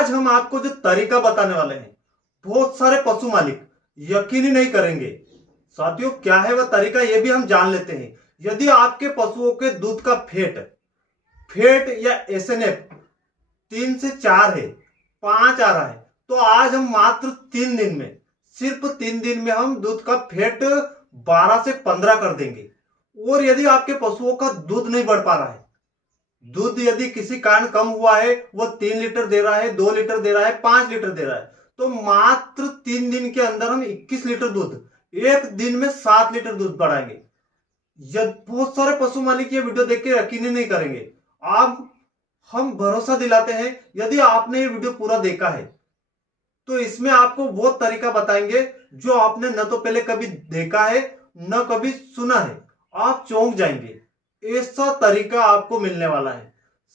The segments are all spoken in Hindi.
आज हम आपको जो तरीका बताने वाले हैं, बहुत सारे पशु मालिक यकीन ही नहीं करेंगे। साथियों, क्या है वह तरीका ये भी हम जान लेते हैं। यदि आपके पशुओं के दूध का फेट फेट या एसएनएफ 3 से 4 है, 5 आ रहा है, तो आज हम मात्र 3 दिन में, सिर्फ 3 दिन में हम दूध का फेट 12 से 15 कर देंगे। और यदि आपके पशुओं का दूध नहीं बढ़ पा रहा है, दूध यदि किसी कारण कम हुआ है, वो 3 लीटर दे रहा है, 2 लीटर दे रहा है, 5 लीटर दे रहा है, तो मात्र 3 दिन के अंदर हम 21 लीटर दूध, एक दिन में 7 लीटर दूध बढ़ाएंगे। बहुत सारे पशु मालिक ये वीडियो देख के यकीन ही नहीं करेंगे। आप हम भरोसा दिलाते हैं, यदि आपने ये वीडियो पूरा देखा है तो इसमें आपको वो तरीका बताएंगे जो आपने न तो पहले कभी देखा है न कभी सुना है। आप चौंक जाएंगे, ऐसा तरीका आपको मिलने वाला है।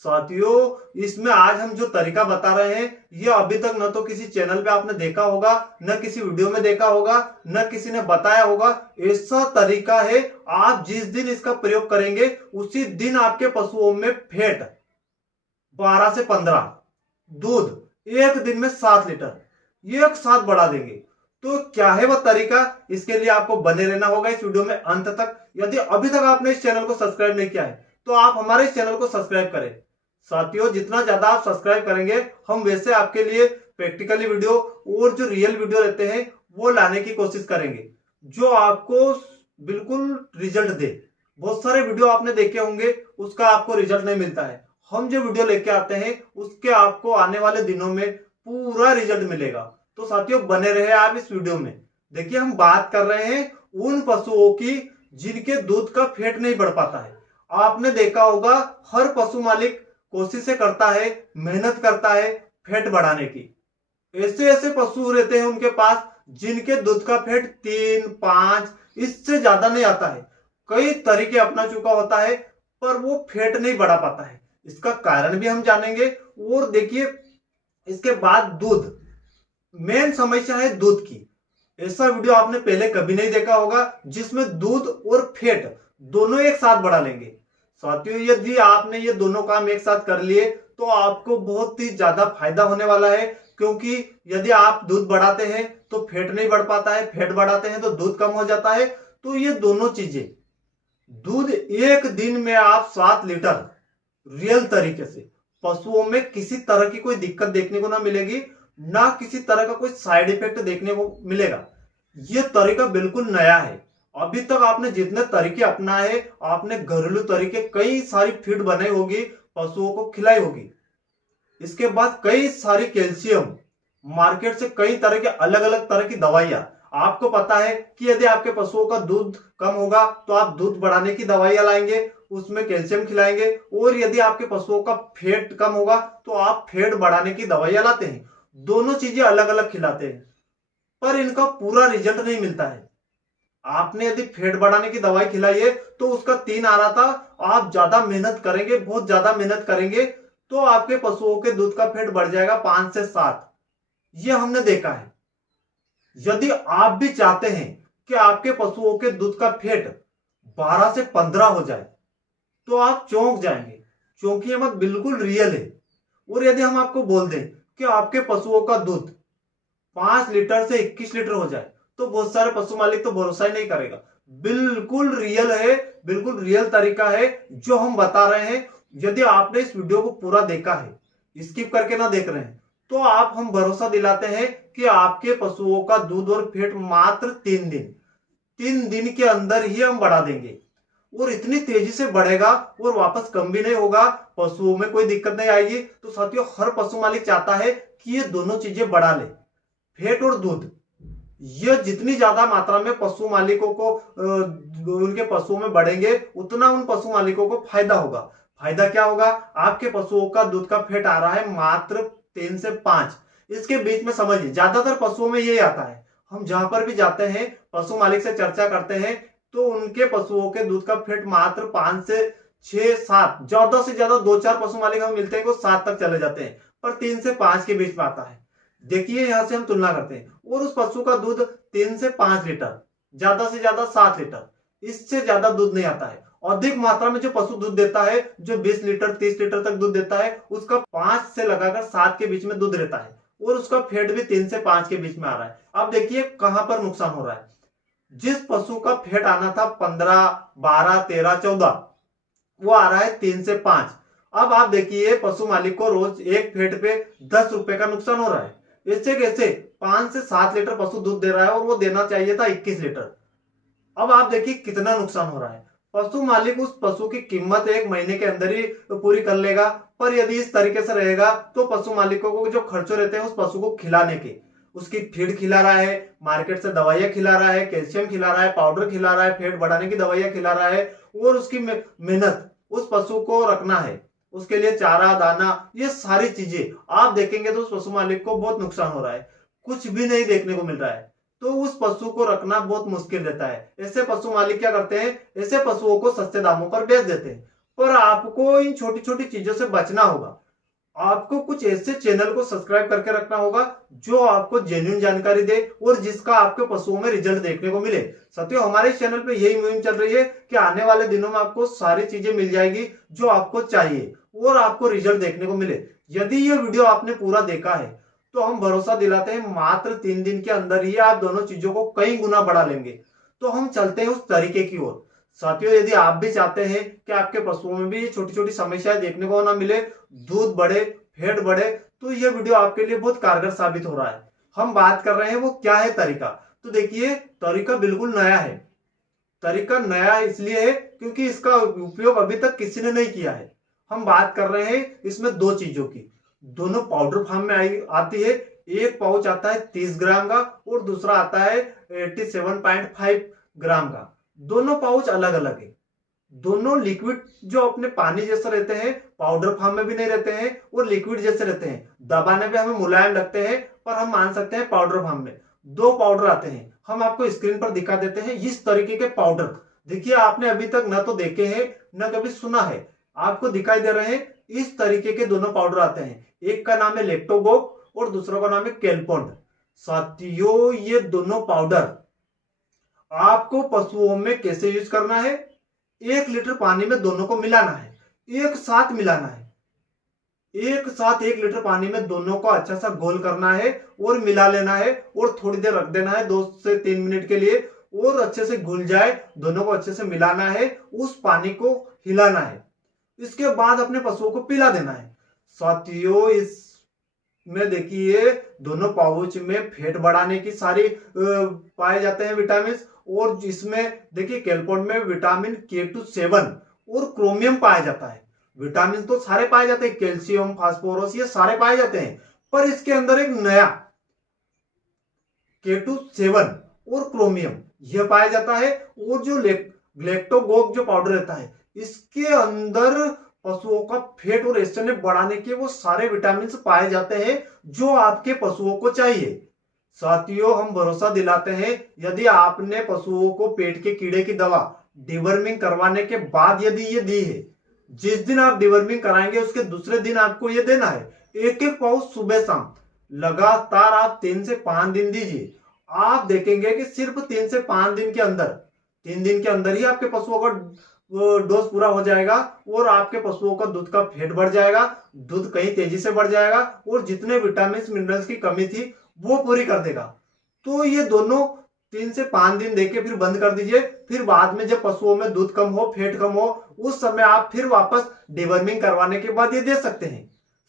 साथियों, इसमें आज हम जो तरीका बता रहे हैं, ये अभी तक न तो किसी चैनल पे आपने देखा होगा, न किसी वीडियो में देखा होगा, न किसी ने बताया होगा। ऐसा तरीका है, आप जिस दिन इसका प्रयोग करेंगे उसी दिन आपके पशुओं में फैट 12 से 15, दूध एक दिन में 7 लीटर एक साथ बढ़ा देंगे। तो क्या है वह तरीका, इसके लिए आपको बने रहना होगा इस वीडियो में अंत तक। यदि अभी तक आपने इस चैनल को सब्सक्राइब नहीं किया है तो आप हमारे इस चैनल को सब्सक्राइब करें। साथियों, जितना ज्यादा आप सब्सक्राइब करेंगे, हम वैसे आपके लिए प्रैक्टिकली वीडियो और जो रियल वीडियो रहते हैं वो लाने की कोशिश करेंगे, जो आपको बिल्कुल रिजल्ट दे। बहुत सारे वीडियो आपने देखे होंगे, उसका आपको रिजल्ट नहीं मिलता है। हम जो वीडियो लेके आते हैं उसके आपको आने वाले दिनों में पूरा रिजल्ट मिलेगा। तो साथियों, बने रहे आप इस वीडियो में। देखिए, हम बात कर रहे हैं उन पशुओं की जिनके दूध का फैट नहीं बढ़ पाता है। आपने देखा होगा, हर पशु मालिक कोशिशें करता है, मेहनत करता है फैट बढ़ाने की। ऐसे ऐसे पशु रहते हैं उनके पास जिनके दूध का फैट 3, 5 इससे ज्यादा नहीं आता है। कई तरीके अपना चुका होता है पर वो फैट नहीं बढ़ा पाता है। इसका कारण भी हम जानेंगे। और देखिए, इसके बाद दूध, मेन समस्या है दूध की। ऐसा वीडियो आपने पहले कभी नहीं देखा होगा जिसमें दूध और फैट दोनों एक साथ बढ़ा लेंगे। साथियों, यदि आपने ये दोनों काम एक साथ कर लिए तो आपको बहुत ही ज्यादा फायदा होने वाला है। क्योंकि यदि आप दूध बढ़ाते हैं तो फैट नहीं बढ़ पाता है, फैट बढ़ाते हैं तो दूध कम हो जाता है। तो ये दोनों चीजें, दूध एक दिन में आप 7 लीटर रियल तरीके से, पशुओं में किसी तरह की कोई दिक्कत देखने को ना मिलेगी, ना किसी तरह का कोई साइड इफेक्ट देखने को मिलेगा। यह तरीका बिल्कुल नया है। अभी तक आपने जितने तरीके अपनाए, आपने घरेलू तरीके कई सारी फीड बनाई होगी, पशुओं को खिलाई होगी। इसके बाद कई सारी कैल्शियम, मार्केट से कई तरह के अलग अलग तरह की दवाइयां। आपको पता है कि यदि आपके पशुओं का दूध कम होगा तो आप दूध बढ़ाने की दवाइयां लाएंगे, उसमें कैल्शियम खिलाएंगे। और यदि आपके पशुओं का फैट कम होगा तो आप फैट बढ़ाने की दवाइयां लाते हैं। दोनों चीजें अलग अलग खिलाते हैं, पर इनका पूरा रिजल्ट नहीं मिलता है। आपने यदि फैट बढ़ाने की दवाई खिलाई है तो उसका 3 आ रहा था, आप ज्यादा मेहनत करेंगे, बहुत ज्यादा मेहनत करेंगे तो आपके पशुओं के दूध का फैट बढ़ जाएगा 5 से 7। यह हमने देखा है। यदि आप भी चाहते हैं कि आपके पशुओं के दूध का फैट 12 से 15 हो जाए तो आप चौंक जाएंगे। चौंकिए मत, बिल्कुल रियल है। और यदि हम आपको बोल दें कि आपके पशुओं का दूध 5 लीटर से 21 लीटर हो जाए तो बहुत सारे पशु मालिक तो भरोसा ही नहीं करेगा। बिल्कुल रियल है, बिल्कुल रियल तरीका है जो हम बता रहे हैं। यदि आपने इस वीडियो को पूरा देखा है, स्किप करके ना देख रहे हैं, तो हम भरोसा दिलाते हैं कि आपके पशुओं का दूध और फैट मात्र 3 दिन के अंदर ही हम बढ़ा देंगे। और इतनी तेजी से बढ़ेगा और वापस कम भी नहीं होगा, पशुओं में कोई दिक्कत नहीं आएगी। तो साथियों, हर पशु मालिक चाहता है कि ये दोनों चीजें बढ़ा ले, फैट और दूध। ये जितनी ज्यादा मात्रा में पशु मालिकों को उनके पशुओं में बढ़ेंगे, उतना उन पशु मालिकों को फायदा होगा। फायदा क्या होगा? आपके पशुओं का दूध का फैट आ रहा है मात्र 3 से 5, इसके बीच में समझिए। ज्यादातर पशुओं में यही आता है। हम जहां पर भी जाते हैं, पशु मालिक से चर्चा करते हैं, तो उनके पशुओं के दूध का फैट मात्र 5 से 6, 7, ज्यादा से ज्यादा 2-4 पशु मालिक हमें मिलते हैं वो 7 तक चले जाते हैं, पर 3 से 5 के बीच में आता है। देखिए, यहां से हम तुलना करते हैं, और उस पशु का दूध 3 से 5 लीटर, ज्यादा से ज्यादा 7 लीटर, इससे ज्यादा दूध नहीं आता है। अधिक मात्रा में जो पशु दूध देता है, जो 20 लीटर 30 लीटर तक दूध देता है, उसका 5 से लगाकर 7 के बीच में दूध रहता है और उसका फैट भी 3 से 5 के बीच में आ रहा है। अब देखिए कहां पर नुकसान हो रहा है। जिस पशु का फैट आना था 15, 12, 13, 14, वो आ रहा है 3 से 5। अब आप देखिए पशु मालिक को रोज एक फैट पे 10 रुपए का नुकसान हो रहा है। इससे कैसे 5 से 7 लीटर पशु दूध दे रहा है और वो देना चाहिए था 21 लीटर। अब आप देखिए कितना नुकसान हो रहा है। पशु मालिक उस पशु की कीमत 1 महीने के अंदर ही पूरी कर लेगा, पर यदि इस तरीके से रहेगा तो पशु मालिकों को जो खर्चे रहते हैं उस पशु को खिलाने के, उसकी फीड खिला रहा है, मार्केट से दवाइयां खिला रहा है, कैल्शियम खिला रहा है, पाउडर खिला रहा है, फैट बढ़ाने की दवाइयां खिला रहा है, और उसकी मेहनत उस पशु को रखना है, उसके लिए चारा दाना, ये सारी चीजें आप देखेंगे तो उस पशु मालिक को बहुत नुकसान हो रहा है। कुछ भी नहीं देखने को मिल रहा है, तो उस पशु को रखना बहुत मुश्किल रहता है। ऐसे पशु मालिक क्या करते हैं, ऐसे पशुओं को सस्ते दामों पर बेच देते हैं। पर आपको इन छोटी छोटी चीजों से बचना होगा। आपको कुछ ऐसे चैनल को सब्सक्राइब करके रखना होगा जो आपको जेन्युइन जानकारी दे और जिसका आपके पशुओं में रिजल्ट देखने को मिले। साथियों, हमारे चैनल पे यही मुहिम चल रही है कि आने वाले दिनों में आपको सारी चीजें मिल जाएगी जो आपको चाहिए और आपको रिजल्ट देखने को मिले। यदि ये वीडियो आपने पूरा देखा है तो हम भरोसा दिलाते हैं मात्र 3 दिन के अंदर ही आप दोनों चीजों को कई गुना बढ़ा लेंगे। तो हम चलते हैं उस तरीके की ओर। साथियों, यदि आप भी चाहते हैं कि आपके पशुओं में भी ये छोटी छोटी समस्याएं देखने को ना मिले, दूध बढ़े, फैट बढ़े, तो ये वीडियो आपके लिए बहुत कारगर साबित हो रहा है। हम बात कर रहे हैं वो क्या है तरीका। तो देखिए, तरीका बिल्कुल नया है। तरीका नया इसलिए है क्योंकि इसका उपयोग अभी तक किसी ने नहीं किया है। हम बात कर रहे हैं इसमें 2 चीजों की। दोनों पाउडर फॉर्म में आती है। एक पाउच आता है 30 ग्राम का और दूसरा आता है 87.5 ग्राम का। दोनों पाउच अलग अलग है। दोनों लिक्विड जो अपने पानी जैसे रहते हैं, पाउडर फॉर्म में भी नहीं रहते हैं और लिक्विड जैसे रहते हैं। दबाने पे हमें मुलायम लगते हैं, पर हम मान सकते हैं पाउडर फॉर्म में। 2 पाउडर आते हैं, हम आपको स्क्रीन पर दिखा देते हैं इस तरीके के पाउडर। देखिए, आपने अभी तक न तो देखे हैं न कभी सुना है, आपको दिखाई दे रहे हैं। इस तरीके के दोनों पाउडर आते हैं। एक का नाम है लैक्टोगोक और दूसरा का नाम है केलपोंड। साथियों, ये दोनों पाउडर आपको पशुओं में कैसे यूज करना है, 1 लीटर पानी में दोनों को मिलाना है, एक साथ मिलाना है। एक साथ 1 लीटर पानी में दोनों को अच्छा सा घोल करना है और मिला लेना है और थोड़ी देर रख देना है 2 से 3 मिनट के लिए, और अच्छे से घुल जाए, दोनों को अच्छे से मिलाना है, उस पानी को हिलाना है। इसके बाद अपने पशुओं को पिला देना है। साथियों, इसमें देखिए दोनों पाउच में फैट बढ़ाने की सारी पाए जाते हैं विटामिन, और इसमें देखिए केलपोंड में विटामिन K2-7 और क्रोमियम पाया जाता है। विटामिन तो सारे पाए जाते हैं, कैल्शियम, फास्फोरस, ये सारे पाए जाते हैं, पर इसके अंदर एक नया K2-7 और क्रोमियम यह पाया जाता है। और जो ग्लेक्टोगोक जो पाउडर रहता है, इसके अंदर पशुओं का फैट और एस्ट्रेन बढ़ाने के वो सारे विटामिन पाए जाते हैं जो आपके पशुओं को चाहिए। साथियों, हम भरोसा दिलाते हैं, यदि आपने पशुओं को पेट के कीड़े की दवा डिवर्मिंग करवाने के बाद यदि ये दी है, जिस दिन आप डिवर्मिंग कराएंगे उसके दूसरे दिन आपको ये देना है। एक एक पाउच सुबह शाम लगातार आप 3 से 5 दिन दीजिए। आप देखेंगे कि सिर्फ 3 से 5 दिन के अंदर, 3 दिन के अंदर ही आपके पशुओं का डोज पूरा हो जाएगा और आपके पशुओं का दूध का फैट बढ़ जाएगा, दूध कहीं तेजी से बढ़ जाएगा और जितने विटामिन मिनरल्स की कमी थी वो पूरी कर देगा। तो ये दोनों 3 से 5 दिन देके फिर बंद कर दीजिए। फिर बाद में जब पशुओं में दूध कम हो, फैट कम हो, उस समय आप फिर वापस डिवर्मिंग करवाने के बाद ये दे सकते हैं।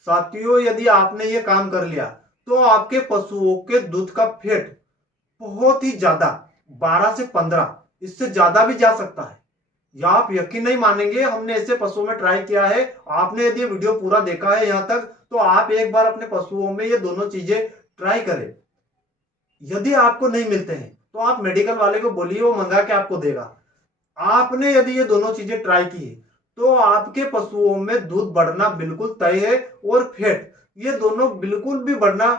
साथियों, यदि आपने ये काम कर लिया तो आपके पशुओं के दूध का फैट बहुत ही ज्यादा 12 से 15, इससे ज्यादा भी जा सकता है। या आप यकीन नहीं मानेंगे, हमने ऐसे पशुओं में ट्राई किया है। आपने यदि वीडियो पूरा देखा है यहाँ तक, तो आप एक बार अपने पशुओं में ये दोनों चीजें ट्राई करें। यदि आपको नहीं मिलते हैं तो आप मेडिकल वाले को बोलिए, वो मंगा के आपको देगा। आपने यदि ये दोनों चीजें ट्राई की तो आपके पशुओं में दूध बढ़ना बिल्कुल तय है और फैट, ये दोनों बिल्कुल भी बढ़ना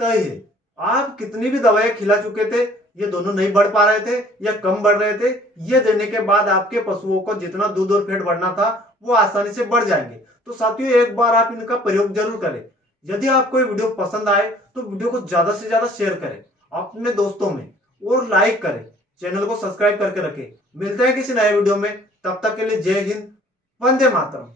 तय है। आप कितनी भी दवाइयां खिला चुके थे, ये दोनों नहीं बढ़ पा रहे थे या कम बढ़ रहे थे। ये देने के बाद आपके पशुओं को जितना दूध और फैट बढ़ना था वो आसानी से बढ़ जाएंगे। तो साथियों, एक बार आप इनका प्रयोग जरूर करें। यदि आपको ये वीडियो पसंद आए तो वीडियो को ज्यादा से ज्यादा शेयर करें अपने दोस्तों में और लाइक करें। चैनल को सब्सक्राइब करके रखें। मिलते हैं किसी नए वीडियो में, तब तक के लिए जय हिंद, वंदे मातरम।